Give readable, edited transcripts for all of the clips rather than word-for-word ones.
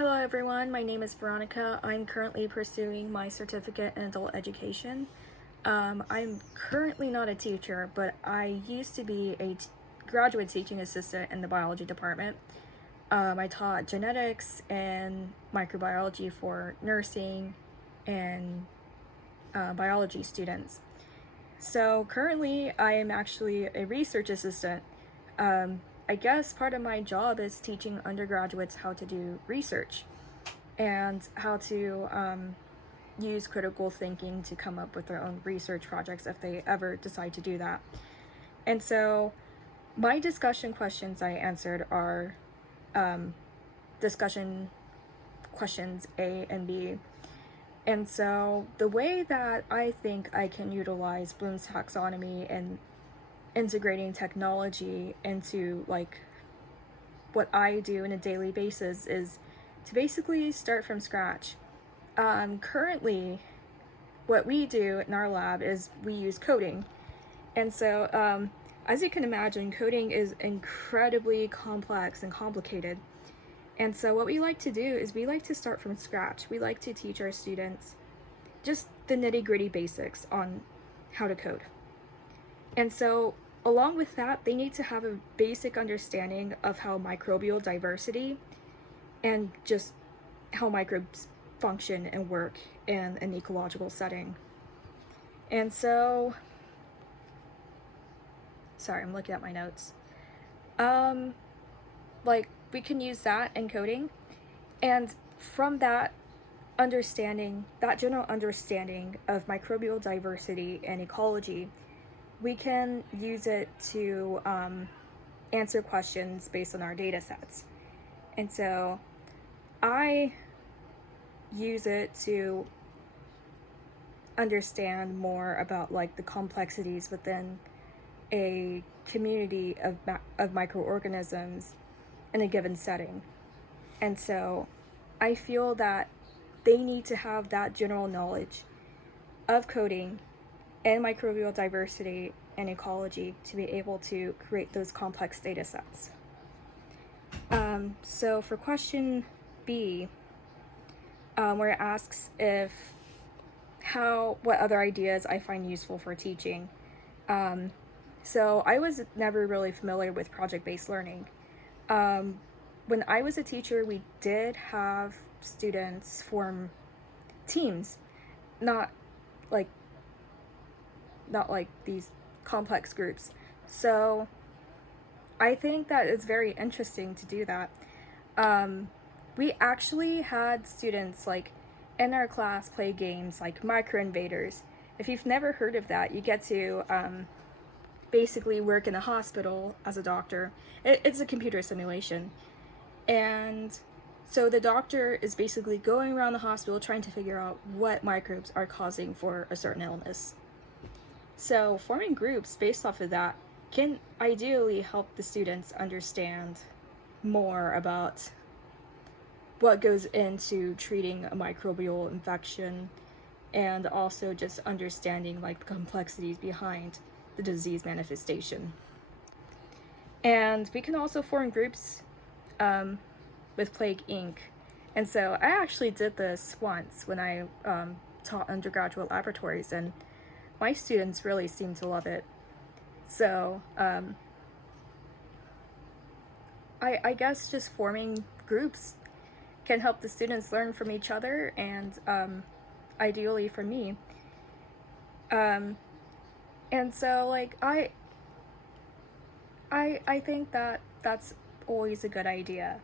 Hello everyone, my name is Veronica. I'm currently pursuing my certificate in adult education. I'm currently not a teacher, but I used to be a graduate teaching assistant in the biology department. I taught genetics and microbiology for nursing and biology students. So currently I am actually a research assistant. I guess part of my job is teaching undergraduates how to do research and how to use critical thinking to come up with their own research projects if they ever decide to do that. And so my discussion questions I answered are discussion questions A and B. And so the way that I think I can utilize Bloom's taxonomy and integrating technology into like what I do on a daily basis is to basically start from scratch. Currently, what we do in our lab is we use coding. And so, as you can imagine, coding is incredibly complex and complicated. And so what we like to do is we like to start from scratch. We like to teach our students just the nitty-gritty basics on how to code. And so along with that, they need to have a basic understanding of how microbial diversity and just how microbes function and work in an ecological setting. And so, sorry, I'm looking at my notes. Like we can use that in coding, and from that understanding, that general understanding of microbial diversity and ecology, we can use it to answer questions based on our data sets. And so I use it to understand more about like the complexities within a community of microorganisms in a given setting. And so I feel that they need to have that general knowledge of coding and microbial diversity and ecology to be able to create those complex data sets. So for question B, where it asks what other ideas I find useful for teaching. So I was never really familiar with project-based learning. When I was a teacher, we did have students form teams, not like these complex groups. So I think that it's very interesting to do that. We actually had students like in our class play games like Micro Invaders. If you've never heard of that, you get to basically work in a hospital as a doctor. It's a computer simulation. And so the doctor is basically going around the hospital trying to figure out what microbes are causing for a certain illness. So forming groups based off of that can ideally help the students understand more about what goes into treating a microbial infection, and also just understanding like the complexities behind the disease manifestation. And we can also form groups with Plague Inc. And so I actually did this once when I taught undergraduate laboratories, and my students really seemed to love it. So I guess just forming groups can help the students learn from each other, and ideally from me. And so like I think that that's always a good idea.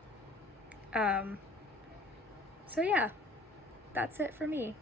So yeah, that's it for me.